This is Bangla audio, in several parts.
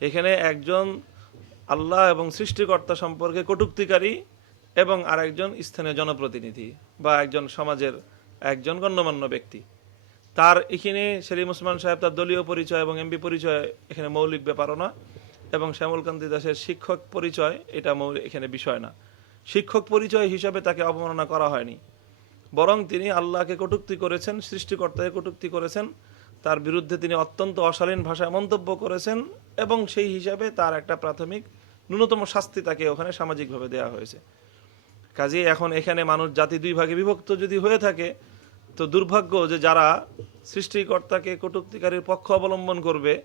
এখানে একজন আল্লাহ এবং সৃষ্টিকর্তা সম্পর্কে কটুক্তিকারী এবং আরেকজন স্থানীয় জনপ্রতিনিধি বা একজন সমাজের একজন গণ্যমান্য ব্যক্তি। তার এখানে সেলিম ওসমান সাহেব তার দলীয় পরিচয় এবং এমপি পরিচয় এখানে মৌলিক ব্যাপারও না এবং শ্যামলকান্তি দাসের শিক্ষক পরিচয় এটা এখানে বিষয় না। শিক্ষক পরিচয় হিসাবে তাকে অবমাননা করা হয়নি। বরং তিনি আল্লাহকে কটূক্তি করেছেন, সৃষ্টিকর্তাকে কটূক্তি করেছেন, তার বিরুদ্ধে তিনি অত্যন্ত অশালীন ভাষায় মন্তব্য করেছেন এবং সেই হিসাবে তার একটা প্রাথমিক ন্যূনতম শাস্তি তাকে ওখানে সামাজিকভাবে দেওয়া হয়েছে। কাজেই এখন এখানে মানুষ জাতি দুই ভাগে বিভক্ত যদি হয়ে থাকে, তো দুর্ভাগ্য যে যারা সৃষ্টিকর্তাকে কটূক্তিকারীর পক্ষ অবলম্বন করবে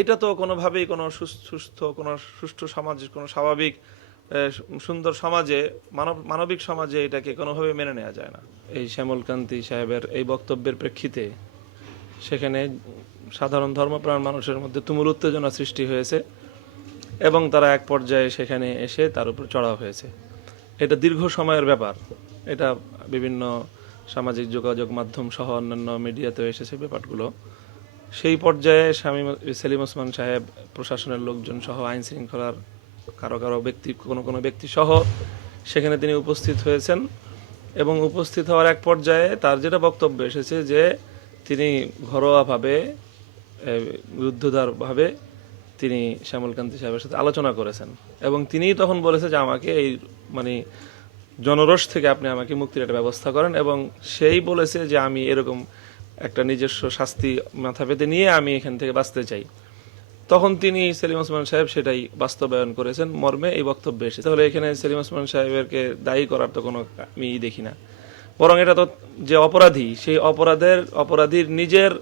এটা তো কোনোভাবেই কোনো সুস- সুস্থ, কোনো সুষ্ঠু সমাজ, কোনো স্বাভাবিক সুন্দর সমাজে, মানব, মানবিক সমাজে এটাকে কোনোভাবে মেনে নেওয়া যায় না। এই শ্যামলকান্তি সাহেবের এই বক্তব্যের প্রেক্ষিতে সেখানে সাধারণ ধর্মপ্রাণ মানুষের মধ্যে তুমুল উত্তেজনা সৃষ্টি হয়েছে এবং তারা এক পর্যায়ে সেখানে এসে তার উপর চড়াও হয়েছে। এটা দীর্ঘ সময়ের ব্যাপার। এটা বিভিন্ন সামাজিক যোগাযোগ মাধ্যম সহ অন্যান্য মিডিয়াতেও এসেছে ব্যাপারগুলো। সেই পর্যায়ে স্বামী, সেলিম ওসমান সাহেব, প্রশাসনের লোকজন সহ আইন শৃঙ্খলার কারও কারও ব্যক্তি, কোনো কোনো ব্যক্তি সহ সেখানে তিনি উপস্থিত হয়েছেন এবং উপস্থিত হওয়ার এক পর্যায়ে তার যেটা বক্তব্য এসেছে যে তিনি ঘরোয়াভাবে রুদ্ধদ্বারভাবে তিনি শ্যামলকান্তি সাহেবের সাথে আলোচনা করেছেন। এবং তিনিই তখন বলেছে যে আমাকে এই মানে জনরস থেকে আপনি আমাকে মুক্তির একটা ব্যবস্থা করেন এবং সেই বলেছে যে আমি এরকম একটা নিজস্ব শাস্তি মাথা পেতে নিয়ে আমি এখান থেকে বাঁচতে চাই। তখন তিনি সেলিম ওসমান সাহেব সেটাই বাস্তবায়ন করেছেন, মর্মে এই বক্তব্যে এসে তাহলে এখানে সেলিম ওসমান সাহেবেরকে দায়ী করার তো কোনো আমি দেখি না। বরং এটা তো যে অপরাধী, সেই অপরাধের, অপরাধীর নিজের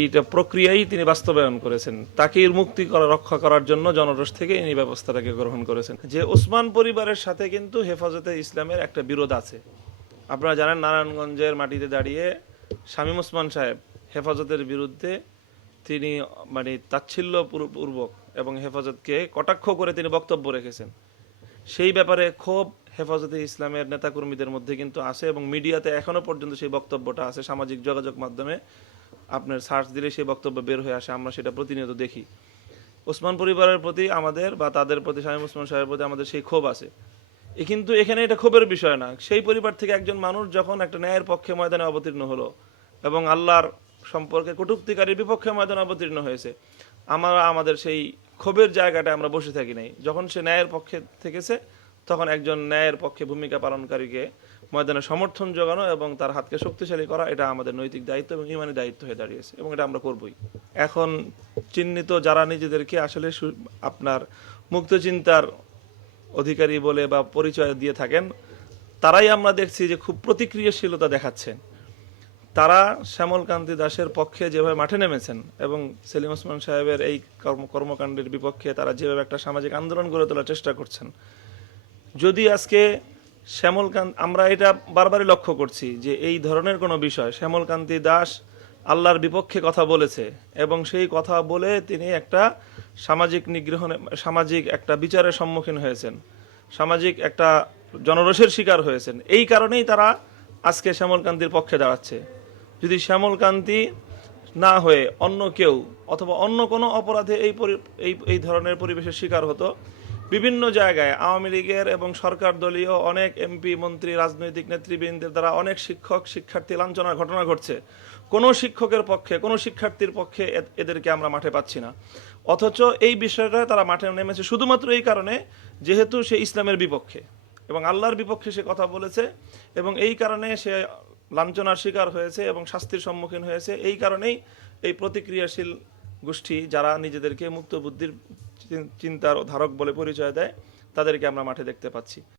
এইটা প্রক্রিয়াই তিনি বাস্তবায়ন করেছেন। তাকে মুক্তি করা, রক্ষা করার জন্য জনরস থেকে এই ব্যবস্থাটাকে গ্রহণ করেছেন। যে ওসমান পরিবারের সাথে কিন্তু হেফাজতে ইসলামের একটা বিরোধ আছে। আপনারা জানেন, নারায়ণগঞ্জের মাটিতে দাঁড়িয়ে শামীম ওসমান সাহেব হেফাজতের বিরুদ্ধে তিনি মানে তাচ্ছিল্য পূর্বক এবং হেফাজতকে কটাক্ষ করে তিনি বক্তব্য রেখেছেন। সেই ব্যাপারে ক্ষোভ হেফাজতে ইসলামের নেতাকর্মীদের মধ্যে কিন্তু আছে এবং মিডিয়াতে এখনও পর্যন্ত সেই বক্তব্যটা আছে। সামাজিক যোগাযোগ মাধ্যমে আপনার সার্চ দিলে সেই বক্তব্য বের হয়ে আসে, আমরা সেটা প্রতিনিয়ত দেখি। ওসমান পরিবারের প্রতি আমাদের বা তাদের প্রতি স্বামী ওসমান সাহেবের প্রতি আমাদের সেই ক্ষোভ আছে। কিন্তু এখানে এটা ক্ষোভের বিষয় না। সেই পরিবার থেকে একজন মানুষ যখন একটা ন্যায়ের পক্ষে ময়দানে অবতীর্ণ হলো এবং আল্লাহর সম্পর্কে কটুক্তিকারীর বিপক্ষে ময়দান অবতীর্ণ হয়েছে। আমরা আমাদের সেই ক্ষোভের জায়গাটা আমরা বসে থাকি নাই। যখন সে ন্যায়ের পক্ষে থেকেছে, তখন একজন ন্যায়ের পক্ষে ভূমিকা পালনকারীকে ময়দানে সমর্থন জোগানো এবং তার হাতকে শক্তিশালী করা, এটা আমাদের নৈতিক দায়িত্ব এবং ইমানি দায়িত্ব হয়ে দাঁড়িয়েছে এবং এটা আমরা করবই। এখন চিহ্নিত যারা নিজেদেরকে আসলে আপনার মুক্ত চিন্তার অধিকারী বলে বা পরিচয় দিয়ে থাকেন, তারাই আমরা দেখছি যে খুব প্রতিক্রিয়াশীলতা দেখাচ্ছেন। তারা শ্যামলকান্তি দাসের পক্ষে যেভাবে মাঠে নেমেছেন এবং সেলিম ওসমান সাহেবের এই কর্ম, কর্মকাণ্ডের বিপক্ষে তারা যেভাবে একটা সামাজিক আন্দোলন গড়ে তোলার চেষ্টা করছেন। যদি আজকে শ্যামলকান্ত, আমরা এটা বারবারই লক্ষ্য করছি যে এই ধরনের কোনো বিষয়, শ্যামলকান্তি দাস আল্লাহর বিপক্ষে কথা বলেছে এবং সেই কথা বলে তিনি একটা সামাজিক নিগ্রহণে, সামাজিক একটা বিচারের সম্মুখীন হয়েছেন, সামাজিক একটা জনরসের শিকার হয়েছেন। এই কারণেই তারা আজকে শ্যামলকান্তির পক্ষে দাঁড়াচ্ছে। যদি শ্যামলকান্তি না হয়ে অন্য কেউ অথবা অন্য কোনো অপরাধে এই এই ধরনের পরিবেশের শিকার হতো, বিভিন্ন জায়গায় আওয়ামী লীগের এবং সরকার দলীয় অনেক এমপি, মন্ত্রী, রাজনৈতিক নেতৃবৃন্দের দ্বারা অনেক শিক্ষক, শিক্ষার্থী লাঞ্ছনার ঘটনা ঘটছে। কোনো শিক্ষকের পক্ষে, কোনো শিক্ষার্থীর পক্ষে এদেরকে আমরা মাঠে পাচ্ছি না। অথচ এই বিষয়টা তারা মাঠে নেমেছে শুধুমাত্র এই কারণে যেহেতু সে ইসলামের বিপক্ষে এবং আল্লাহর বিপক্ষে সে কথা বলেছে এবং এই কারণে সে লাঞ্ছনার শিকার হয়েছে এবং শাস্তির সম্মুখীন হয়েছে। এই কারণেই এই প্রতিক্রিয়াশীল গোষ্ঠী যারা নিজেদেরকে মুক্ত বুদ্ধির চিন- চিন্তার ধারক বলে পরিচয় দেয়, তাদেরকে আমরা মাঠে দেখতে পাচ্ছি।